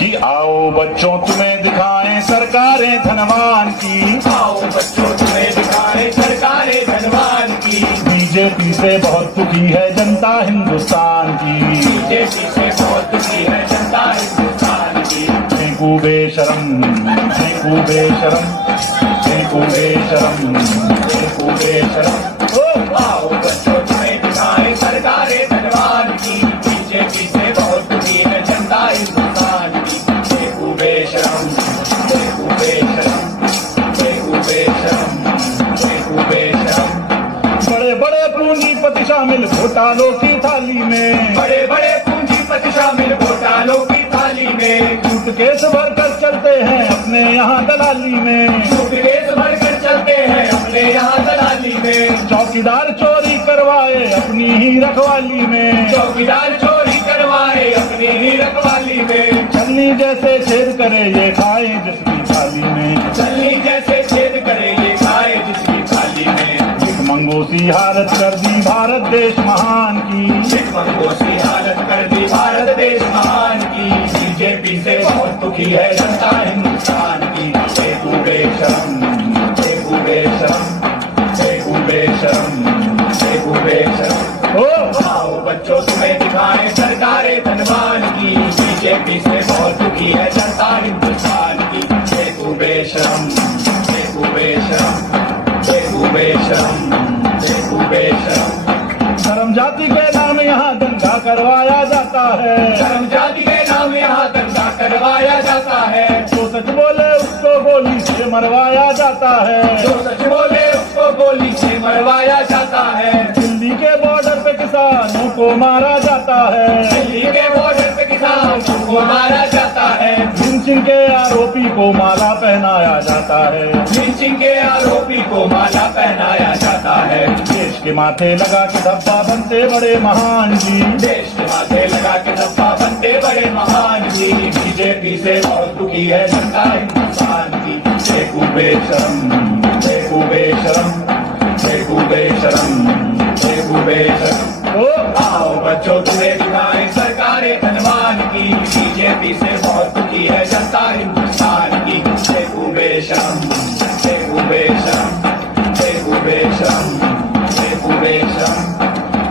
कि आओ बच्चों तुम्हें दिखाएं सरकारें धनवान की, आओ बच्चों तुम्हें दिखाएं सरकारें धनवान की। बीजेपी से बहुत दुखी है जनता हिंदुस्तान की, बीजेपी से बहुत दुखी है जनता हिंदुस्तान की। फेंकू बेशरम, फेंकू बेशरम, फेंकू बेशरम, फेंकू बेशरम। आओ बच्चों तुम्हें दिखाएं सरकारें धनवान की। बीजेपी से बहुत दुखी है जनता हिंदुस्तान की। फेंकू बेशरम, फेंकू बेशरम, फेंकू बेशरम, फेंकू बेशरम। बड़े बड़े पूंजीपति शामिल घोटालों की थाली में, बड़े बड़े पूंजीपति शामिल घोटालों की थाली में। सूटकेस भरकर चलते हैं अपने यहाँ दलाली में, सूटकेस भरकर चलते हैं अपने यहाँ दलाली में। चौकीदार चोरी करवाए अपनी ही रखवाली में, चौकीदार चोरी करवाए अपनी ही रखवाली में। छलनी जैसे छेद करे ये खाए जिसकी थाली में, छलनी जैसे छेद करे ये खाए जिसकी थाली में। भिखमंगों सी हालत कर दी भारत देश महान की, भिखमंगों सी हालत कर दी भारत देश महान की। बीजेपी से बहुत दुखी है जनता हिंदुस्तान की। फेंकू बेशरम, फेंकू बेशरम, फेंकू बेशरम, फेंकू बेशरम। आओ बच्चों तुम्हें दिखाएं सरकारें धनवान की। बीजेपी से बहुत दुखी है जनता हिंदुस्तान की। फेंकू बेशरम, फेंकू बेशरम, फेंकू बेशरम, फेंकू बेशरम। धर्म जाति के नाम यहाँ दंगा करवाया जाता है, धर्म जाति के नाम यहाँ दंगा करवाया जाता है। जो सच बोले उसको गोली से मरवाया जाता है, जो सच बोले उसको गोली से मरवाया जाता है। दिल्ली के बॉर्डर पे किसानों को मारा जाता है, दिल्ली के बॉर्डर पे किसानों को मारा जाता है। लिंचिंग के आरोपी को माला पहनाया जाता है, लिंचिंग के आरोपी को माला पहनाया जाता है। देश के माथे लगा के धब्बा बनते बड़े महान जी, देश के माथे लगा के धब्बा बनते बड़े महान जी। बीजेपी से बहुत दुखी है जनता हिंदुस्तान की। फेंकू बेशरम, फेंकू बेशरम, फेंकू बेशरम, फेंकू बेशरम। आओ बच्चों तुम्हें दिखाएं सरकारें धनवान की। बीजेपी से बहुत दुखी है जनता हिंदुस्तान की। फेंकू बेशरम, फेंकू बेशरम, फेंकू बेशरम, फेंकू बेशरम।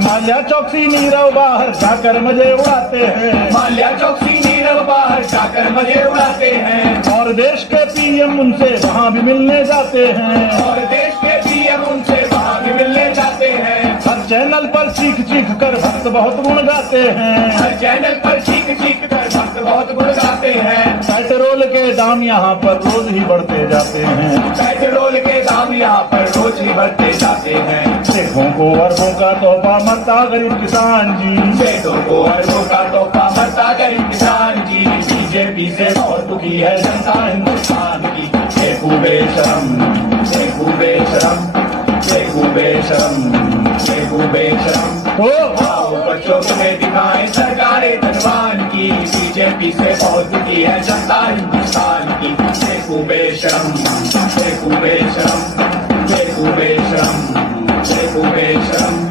माल्या चौकसी नीरव बाहर जाकर मजे उड़ाते हैं, माल्या चौकसी नीरव बाहर जाकर मजे उड़ाते हैं। और देश के पीएम उनसे वहाँ भी मिलने जाते हैं, और देश के पीएम उनसे वहाँ भी मिलने जाते हैं। हर चैनल पर चीख चीख कर भक्त बहुत गुण गाते हैं, हर चैनल पर चीख चीख कर भक्त बहुत गुण गाते हैं। पेट्रोल के दाम यहाँ पर रोज ही बढ़ते जाते हैं, पेट्रोल के दाम यहाँ पर रोज ही बढ़ते जाते हैं। देखों को अरबों का तोहफा मरता गरीब किसान जी, पेटों को अरबों का तोहफा मरता गरीब किसान जी। बीजेपी से बहुत दुखी है जनता हिंदुस्तान की। फेंकू बेशरम, फेंकू बेशरम, फेंकू बेशरम, फेंकू बेशरम। आओ बच्चों तुम्हें दिखाएं सरकारें धनवान की। बीजेपी से बहुत दुखी है जनता हिंदुस्तान की। फेंकू बेशरम, फेंकू बेशरम, फेंकू बेशरम, फेंकू बेशरम।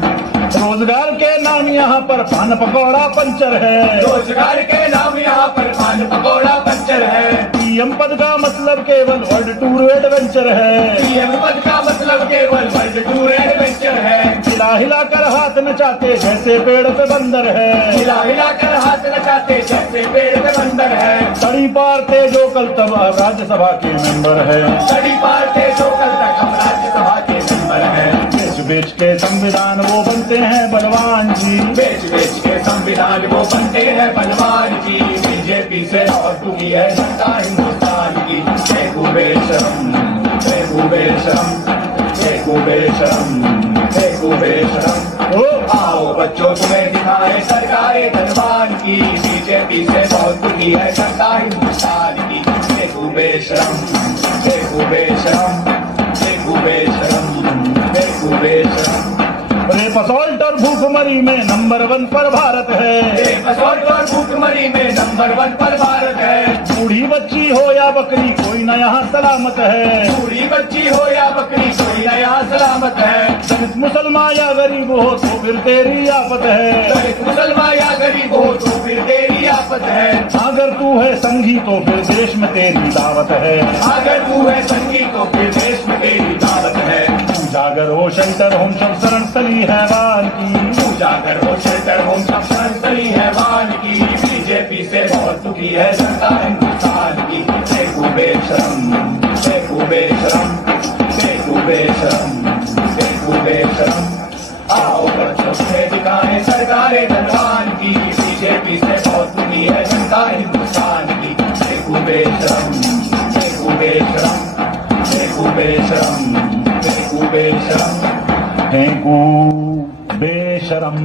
रोजगार के नाम यहाँ पर पान पकौड़ा पंचर है, रोजगार के नाम यहाँ पर पान पकौड़ा पंचर है। पीएम पद का मतलब केवल वर्ल्ड टूर एडवेंचर है, पीएम पद का मतलब केवल वर्ल्ड टूर एडवेंचर है। हिला हिला कर हाथ नचाते जैसे पेड़ पे बंदर है, हिला हिला कर हाथ नचाते जैसे पेड़ पे बंदर है। सड़ी पारते जो कल तब अब राज्यसभा के मेंबर है, सड़ी पारते जो कल तक हम राज्यसभा के मेंबर है। बेच बेच के संविधान वो बनते हैं बलवान जी, बेच बेच के संविधान वो बनते हैं बलवान जी। बीजेपी से बहुत दुखी है जनता हिंदुस्तान की। फेंकू बेशरम, फेंकू बेशरम, फेंकू बेशरम, फेंकू बेशरम। आओ बच्चों तुम्हें दिखाएं सरकारें धनवान की। बीजेपी से बहुत दुखी है जनता हिंदुस्तान की। फेंकू बेशरम, फेंकू बेशरम, फेंकू बेशरम, फेंकू बेशरम। रेप और भूखमरी में नंबर 1 पर भारत है। रेप और भूखमरी में नंबर 1 पर भारत है। बूढ़ी बच्ची हो या बकरी कोई न यहाँ सलामत है। बूढ़ी बच्ची हो या बकरी कोई न यहाँ सलामत है। दलित मुसलमान या गरीब हो तो फिर तेरी आफत है। दलित मुसलमान या गरीब हो तो फिर तेरी आफत है। अगर तू है संगी तो फिर देश में तेरी दावत है। अगर तू है संगी तो फिर देश में तेरी दावत है। जागर हो शेल्टर होम सब शरण स्थली हैवान की। जागर हो शेल्टर होम सब शरण स्थली हैवान की। बीजेपी से बहुत दुखी है जनता हिंदुस्तान की। देखो बेशरम, देखो बेशरम, देखो बेशरम, देखो बेशरम। आओ बच्चों से दिखाएं सरकारें धनवान की। बीजेपी से बहुत दुखी है जनता हिंदुस्तान की। देखो बेशरम, देखो बेशरम, देखो बेशरम, देखो बेशरम, फेंकू बेशरम।